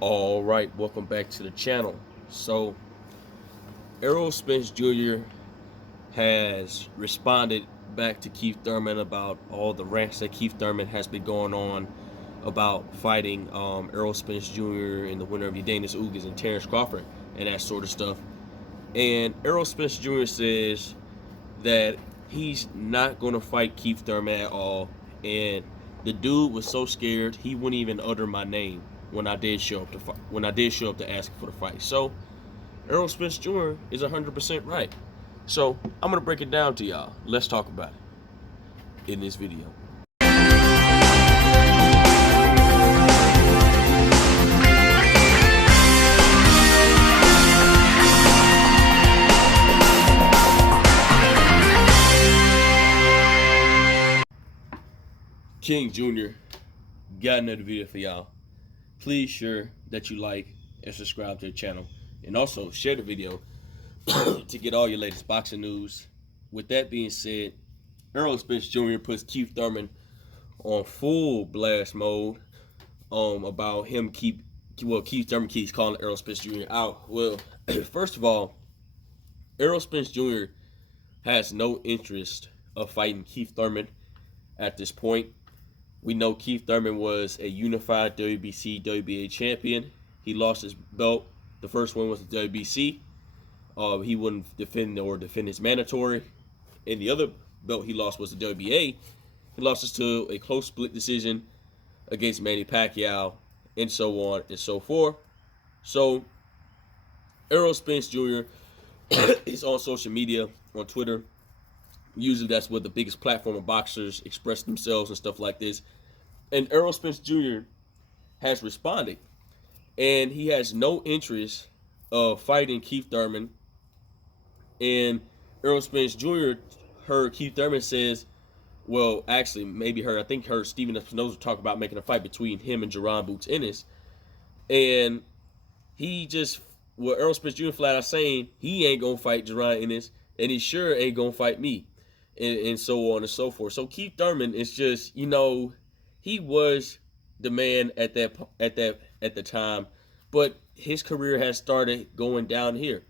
All right, welcome back to the channel. So, Errol Spence Jr. has responded back to Keith Thurman about all the rants that Keith Thurman has been going on about fighting Errol Spence Jr. and the winner of the Danish Ugas and Terrence Crawford and that sort of stuff. And Errol Spence Jr. says that he's not going to fight Keith Thurman at all. And the dude was so scared he wouldn't even utter my name when I did show up to fight, when I did show up to ask for the fight. So Errol Spence Jr. is 100% right. So I'm gonna break it down to y'all. Let's talk about it in this video. King Jr. got another video for y'all. Please sure that you like and subscribe to the channel, and also share the video to get all your latest boxing news. With that being said, Errol Spence Jr. puts Keith Thurman on full blast mode about him Keith Thurman keeps calling Errol Spence Jr. out. Well, first of all, Errol Spence Jr. has no interest of fighting Keith Thurman at this point. We know Keith Thurman was a unified WBC, WBA champion. He lost his belt. The first one was the WBC. He wouldn't defend his mandatory. And the other belt he lost was the WBA. He lost it to a close split decision against Manny Pacquiao, and so on and so forth. So, Errol Spence Jr. is on social media, on Twitter. Usually that's where the biggest platform of boxers express themselves and stuff like this. And Errol Spence Jr. has responded. And he has no interest of fighting Keith Thurman. And Errol Spence Jr. heard Keith Thurman says, well, actually, I think heard Steven Espinosa talk about making a fight between him and Jerron Boots Ennis. And Errol Spence Jr. flat out saying he ain't going to fight Jerron Ennis, and he sure ain't going to fight me. And so on and so forth. So Keith Thurman is just, he was the man at the time, but his career has started going down here.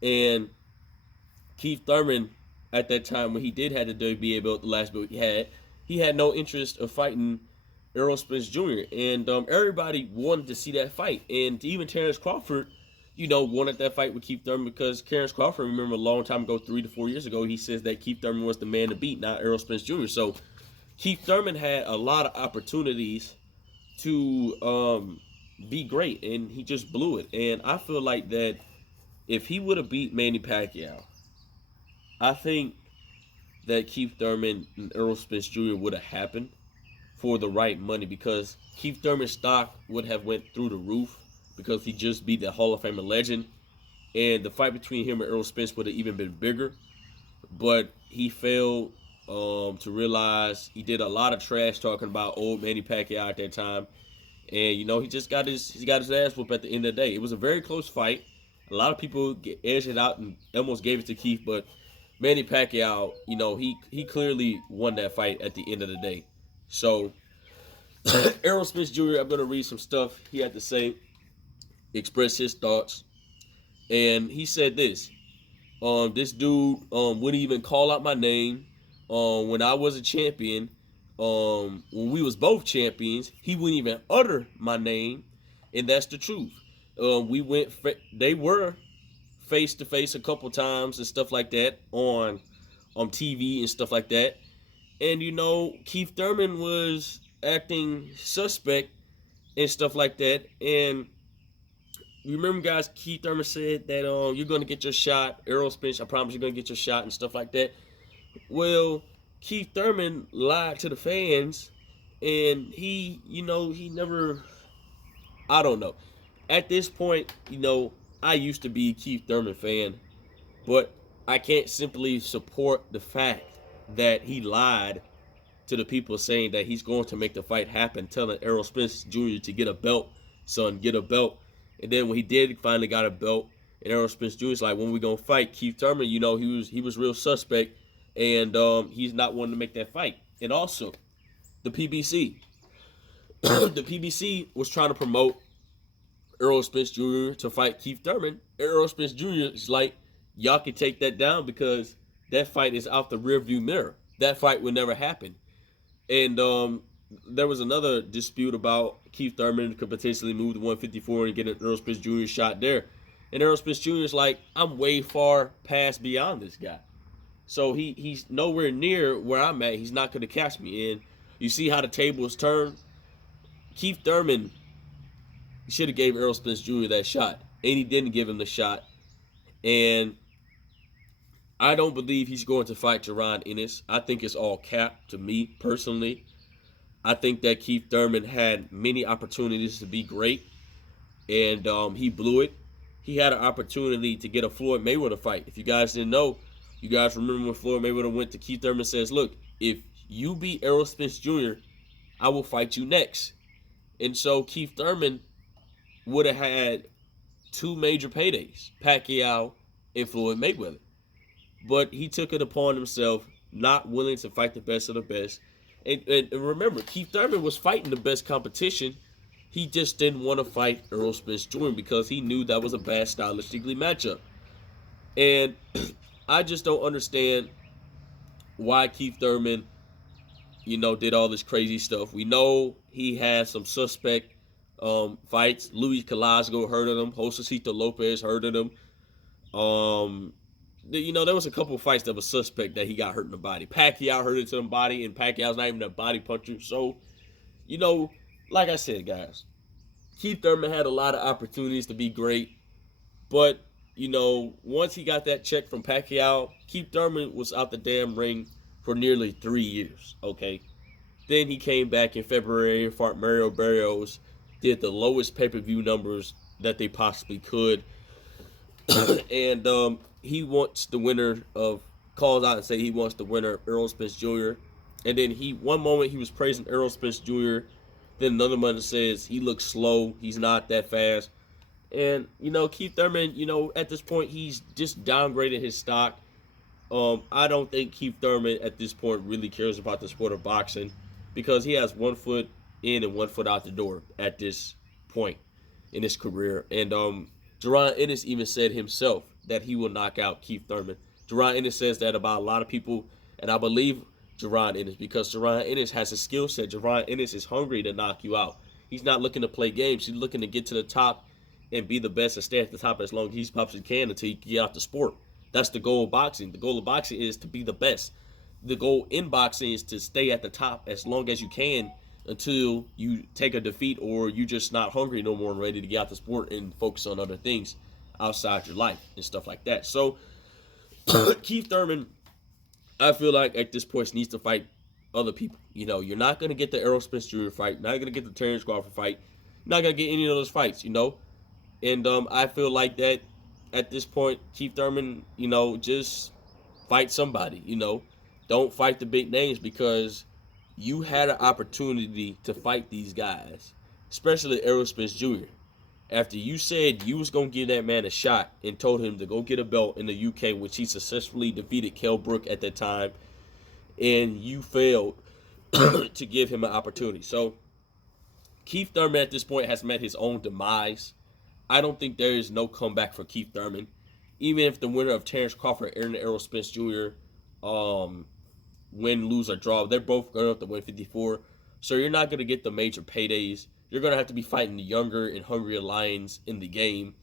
And Keith Thurman at that time, when he did have the WBA belt, the last belt he had no interest of fighting Errol Spence Jr. And everybody wanted to see that fight, and even Terrence Crawford, wanted that fight with Keith Thurman, because Terrence Crawford, remember a long time ago, 3 to 4 years ago, he says that Keith Thurman was the man to beat, not Errol Spence Jr. So Keith Thurman had a lot of opportunities to be great, and he just blew it. And I feel like that if he would have beat Manny Pacquiao, I think that Keith Thurman and Errol Spence Jr. would have happened for the right money, because Keith Thurman's stock would have went through the roof, because he just beat the Hall of Famer legend, and the fight between him and Errol Spence would have even been bigger. But he failed to realize he did a lot of trash talking about old Manny Pacquiao at that time, and he just got his ass whooped at the end of the day. It was a very close fight. A lot of people edged it out and almost gave it to Keith, but Manny Pacquiao, he clearly won that fight at the end of the day. So Errol Spence Jr., I'm gonna read some stuff he had to say, express his thoughts. And he said this: this dude wouldn't even call out my name when I was a champion. When we was both champions, he wouldn't even utter my name, and that's the truth. They were face to face a couple times and stuff like that on TV and stuff like that. And Keith Thurman was acting suspect and stuff like that. And remember, guys, Keith Thurman said that you're gonna get your shot, Errol Spence, I promise you're gonna get your shot and stuff like that. Well, Keith Thurman lied to the fans, and he never, I don't know. At this point, I used to be a Keith Thurman fan, but I can't simply support the fact that he lied to the people saying that he's going to make the fight happen, telling Errol Spence Jr. to get a belt, son, get a belt. And then when he did finally got a belt, and Errol Spence Jr. is like, when we gonna fight? Keith Thurman, he was real suspect, and he's not wanting to make that fight. And also, the PBC, the PBC was trying to promote Errol Spence Jr. to fight Keith Thurman. Errol Spence Jr. is like, y'all can take that down because that fight is out the rearview mirror. That fight would never happen. And there was another dispute about Keith Thurman could potentially move to 154 and get an Errol Spence Jr. shot there. And Errol Spence Jr. is like, I'm way far past beyond this guy. So he's nowhere near where I'm at. He's not going to catch me. And you see how the tables turn? Keith Thurman should have gave Errol Spence Jr. that shot. And he didn't give him the shot. And I don't believe he's going to fight Jaron Ennis. I think it's all cap to me personally. I think that Keith Thurman had many opportunities to be great, and he blew it. He had an opportunity to get a Floyd Mayweather fight. If you guys didn't know, you guys remember when Floyd Mayweather went to Keith Thurman and says, look, if you beat Errol Spence Jr., I will fight you next. And so Keith Thurman would have had two major paydays, Pacquiao and Floyd Mayweather. But he took it upon himself, not willing to fight the best of the best. And remember, Keith Thurman was fighting the best competition. He just didn't want to fight Errol Spence Jr. because he knew that was a bad stylistically matchup. And I just don't understand why Keith Thurman, did all this crazy stuff. We know he had some suspect fights. Luis Calazgo hurted him. Josecito Lopez hurted him. There was a couple of fights that was suspect that he got hurt in the body. Pacquiao hurt it to the body, and Pacquiao's not even a body puncher. So, like I said, guys, Keith Thurman had a lot of opportunities to be great. But, once he got that check from Pacquiao, Keith Thurman was out the damn ring for nearly 3 years, okay? Then he came back in February, fought Mario Barrios, did the lowest pay-per-view numbers that they possibly could. And he wants the winner calls out and say he wants the winner, Errol Spence Jr. And then one moment he was praising Errol Spence Jr. Then another moment says he looks slow, he's not that fast. And, Keith Thurman, at this point, he's just downgraded his stock. I don't think Keith Thurman at this point really cares about the sport of boxing because he has 1 foot in and 1 foot out the door at this point in his career. And Jaron Ennis even said himself that he will knock out Keith Thurman. Jaron Ennis says that about a lot of people, and I believe Jaron Ennis because Jaron Ennis has a skill set. Jaron Ennis is hungry to knock you out. He's not looking to play games. He's looking to get to the top and be the best and stay at the top as long as he possibly can until he can get out the sport. That's the goal of boxing. The goal of boxing is to be the best. The goal in boxing is to stay at the top as long as you can until you take a defeat or you just not hungry no more and ready to get out the sport and focus on other things outside your life and stuff like that. So Keith Thurman, I feel like at this point needs to fight other people. You're not going to get the Errol Spence Jr. fight. You're not going to get the Terrence Crawford fight. You're not going to get any of those fights, And I feel like that at this point, Keith Thurman, just fight somebody, Don't fight the big names because you had an opportunity to fight these guys, especially Errol Spence Jr. After you said you was going to give that man a shot and told him to go get a belt in the UK, which he successfully defeated Kell Brook at that time, and you failed to give him an opportunity. So Keith Thurman at this point has met his own demise. I don't think there is no comeback for Keith Thurman. Even if the winner of Terrence Crawford and Errol Spence Jr. Win, lose, or draw, they're both going up to 154. So you're not going to get the major paydays. You're going to have to be fighting the younger and hungrier lions in the game.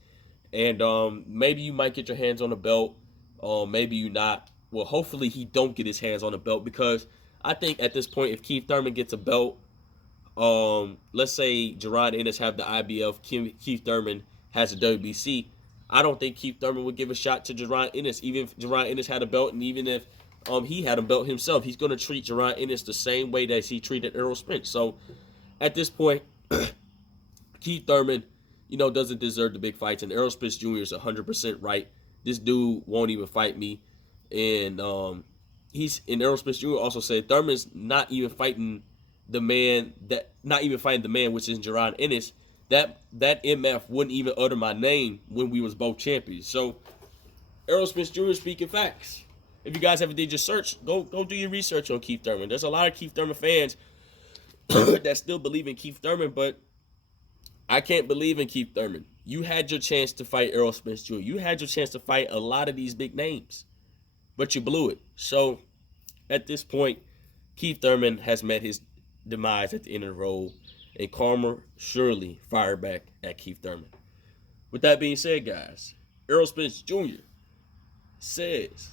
And maybe you might get your hands on a belt. Maybe you not. Well, hopefully he don't get his hands on a belt because I think at this point, if Keith Thurman gets a belt, let's say Jaron Ennis have the IBF, Keith Thurman has a WBC, I don't think Keith Thurman would give a shot to Jaron Ennis, even if Jaron Ennis had a belt, and even if he had a belt himself. He's going to treat Jaron Ennis the same way that he treated Errol Spence. So at this point, Keith Thurman, doesn't deserve the big fights, and Errol Spence Jr. is 100% right. This dude won't even fight me, and Errol Spence Jr. also said Thurman's not even fighting the man, which is Jaron Ennis. That MF wouldn't even utter my name when we was both champions. So Errol Spence Jr. speaking facts. If you guys ever did your search, go do your research on Keith Thurman. There's a lot of Keith Thurman fans that still believe in Keith Thurman, but I can't believe in Keith Thurman. You had your chance to fight Errol Spence Jr. You had your chance to fight a lot of these big names, but you blew it. So at this point, Keith Thurman has met his demise at the end of the road, and karma surely fired back at Keith Thurman. With that being said, guys, Errol Spence Jr. says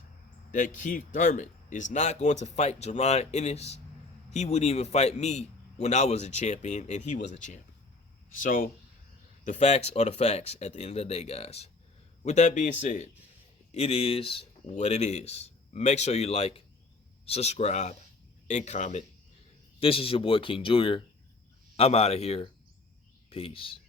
that Keith Thurman is not going to fight Jaron Ennis. He wouldn't even fight me when I was a champion and he was a champion. So the facts are the facts at the end of the day, guys. With that being said, it is what it is. Make sure you like, subscribe, and comment. This is your boy King Jr. I'm out of here. Peace.